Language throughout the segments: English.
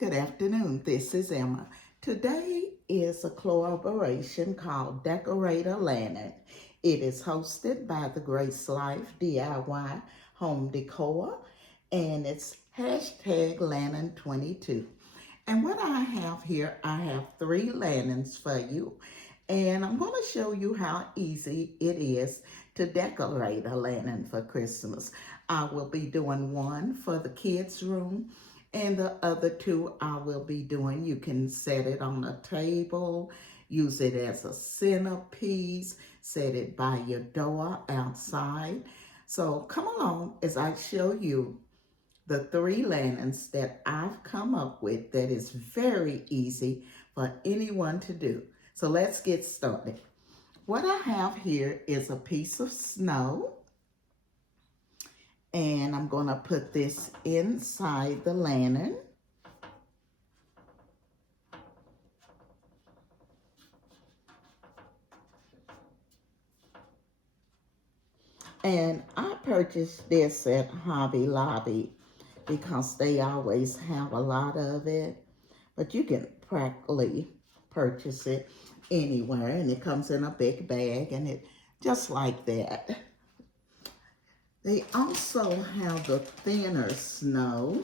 Good afternoon, this is Emma. Today is a collaboration called Decorator Lantern. It is hosted by the Grace Life DIY Home Decor, and it's hashtag Lantern22. And what I have here, I have 3 lanterns for you, and I'm going to show you how easy it is to decorate a lantern for Christmas. I will be doing one for the kids' room, and the other 2 I will be doing. You can set it on a table, use it as a centerpiece, set it by your door outside. So come along as I show you the 3 lanterns that I've come up with that is very easy for anyone to do. So let's get started. What I have here is a piece of snow, and I'm going to put this inside the lantern. And I purchased this at Hobby Lobby because they always have a lot of it. But you can practically purchase it anywhere, and it comes in a big bag, and it just like that. They also have the thinner snow,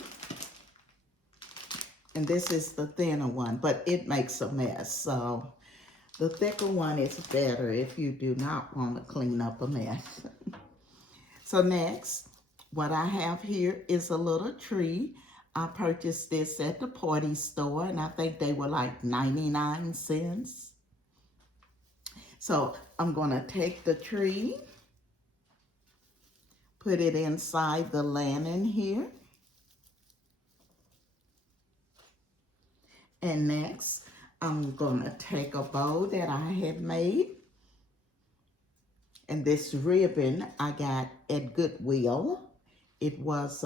and this is the thinner one, but it makes a mess. So the thicker one is better if you do not want to clean up a mess. So next, what I have here is a little tree. I purchased this at the Party Store, and I think they were like 99 cents. So I'm going to take the tree, put it inside the lantern here. And next, I'm going to take a bow that I had made. And this ribbon I got at Goodwill. It was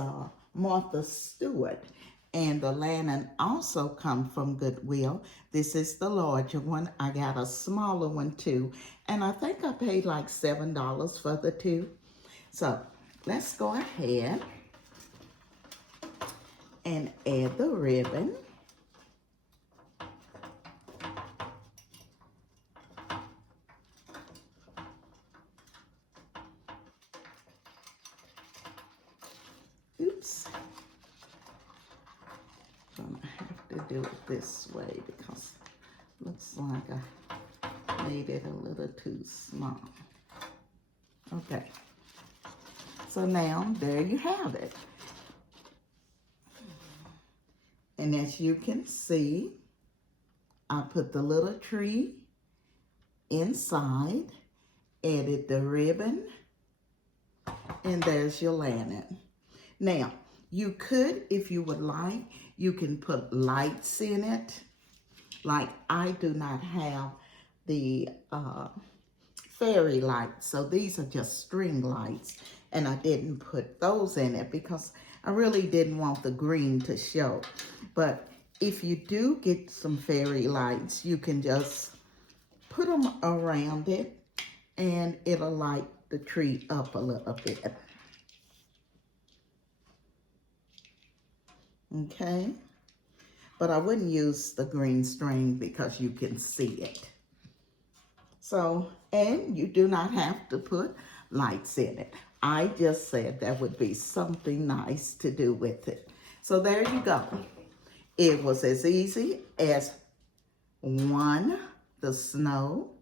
Martha Stewart. And the lantern also come from Goodwill. This is the larger one. I got a smaller one too. And I think I paid like $7 for the 2. So let's go ahead and add the ribbon. Oops. I'm gonna have to do it this way because it looks like I made it a little too small. Okay. So now there you have it. And as you can see, I put the little tree inside, added the ribbon, and there's your lantern. Now, you could, if you would like, you can put lights in it. Like I do not have the fairy lights, so these are just string lights, and I didn't put those in it because I really didn't want the green to show. But if you do get some fairy lights, you can just put them around it, and it'll light the tree up a little bit. Okay, but I wouldn't use the green string because you can see it. So, and you do not have to put lights in it. I just said that would be something nice to do with it. So there you go. It was as easy as 1, the snow,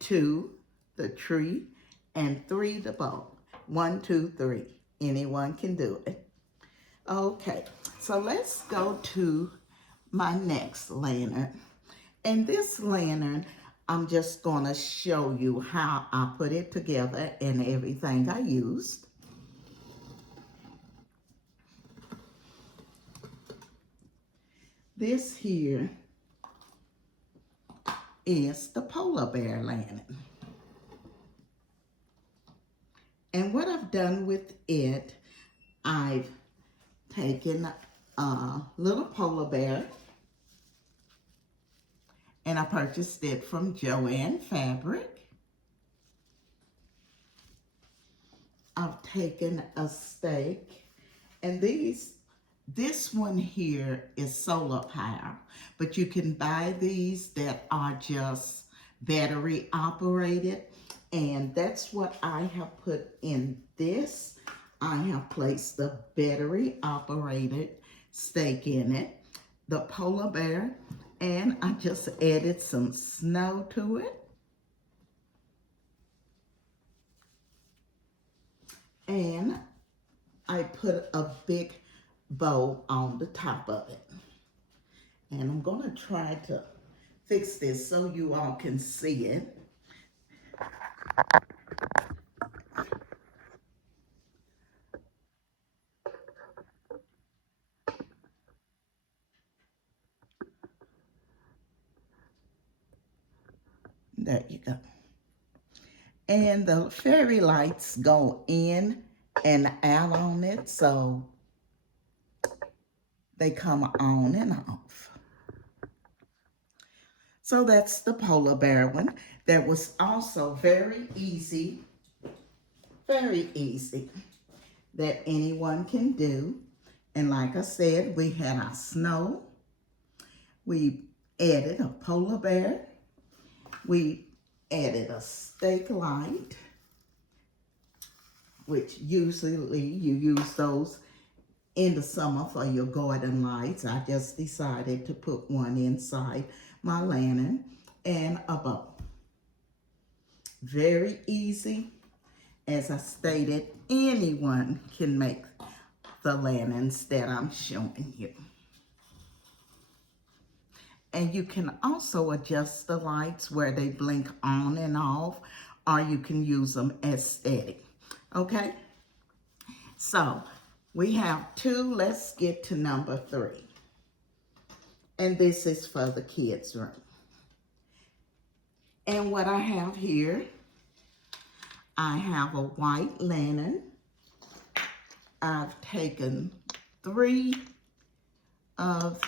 2, the tree, and 3, the bow. 1, 2, 3. Anyone can do it. Okay, so let's go to my next lantern. And this lantern, I'm just going to show you how I put it together and everything I used. This here is the polar bear lantern. And what I've done with it, I've taken a little polar bear, and I purchased it from Joann Fabric. I've taken a stake, and these This one here is solar power, but you can buy these that are just battery operated. And that's what I have put in this. I have placed the battery operated stake in it, the polar bear, and I just added some snow to it. And I put a big bow on the top of it. And I'm gonna try to fix this so you all can see it. There you go. And the fairy lights go in and out on it, so they come on and off. So that's the polar bear one. That was also very easy that anyone can do. And like I said, we had our snow. We added a polar bear. We added a stake light, which usually you use those in the summer for your garden lights. I just decided to put one inside my lantern, and a bow. Very easy. As I stated, anyone can make the lanterns that I'm showing you. And you can also adjust the lights where they blink on and off, or you can use them as static. Okay? So, we have 2. Let's get to number 3. And this is for the kids' room. And what I have here, I have a white lantern. I've taken 3 of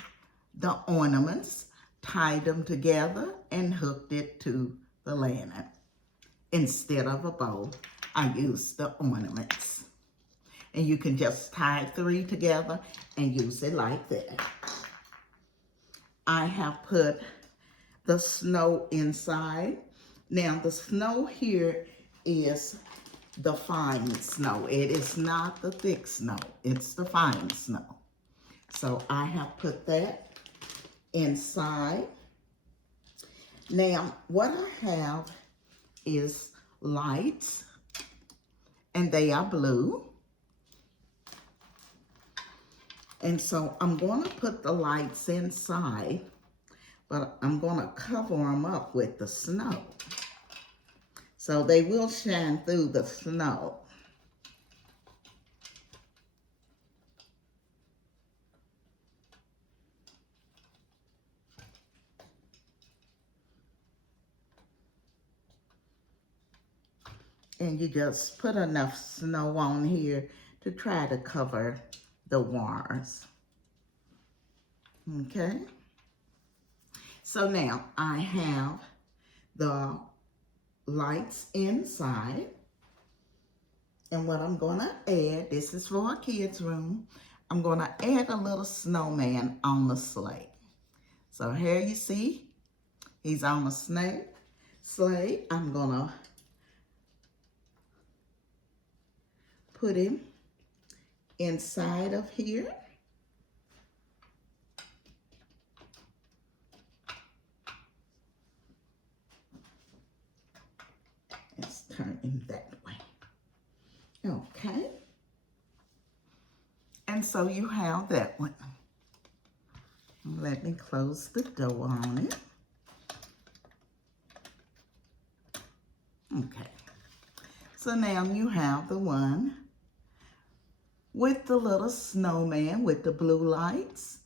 the ornaments, tied them together, and hooked it to the lantern. Instead of a bow, I used the ornaments. And you can just tie 3 together and use it like that. I have put the snow inside. Now the snow here is the fine snow. It is not the thick snow. It's the fine snow. So I have put that inside. Now what I have is lights, and they are blue. And so I'm going to put the lights inside, but I'm going to cover them up with the snow. So they will shine through the snow. And you just put enough snow on here to try to cover the wires. Okay? So now I have the lights inside. And what I'm going to add, this is for a kid's room, I'm going to add a little snowman on the sleigh. So here you see, he's on a sleigh. I'm going to put him inside of here. Let's turn him that way. Okay. And so you have that one. Let me close the door on it. Okay. So now you have the one with the little snowman with the blue lights,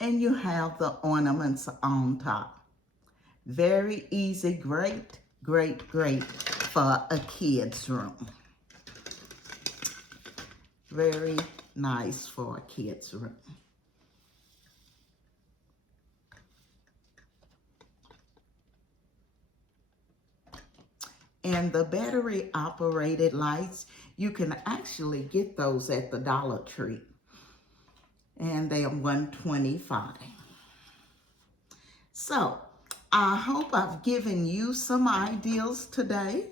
and you have the ornaments on top. Very easy, great, great, great for a kid's room. Very nice for a kid's room. And the battery operated lights, you can actually get those at the Dollar Tree. and they are $125. So I hope I've given you some ideas today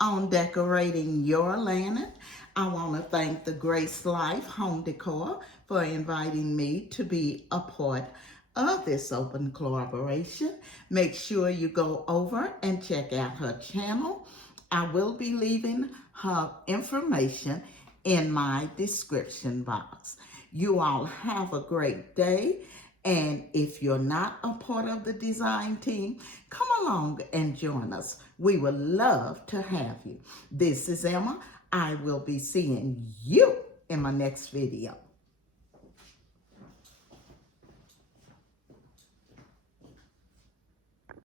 on decorating your lantern. I want to thank the Grace Life Home Decor for inviting me to be a part of this open collaboration. Make sure you go over and check out her channel. I will be leaving her information in my description box. You all have a great day. And if you're not a part of the design team, come along and join us. We would love to have you. This is Emma. I will be seeing you in my next video.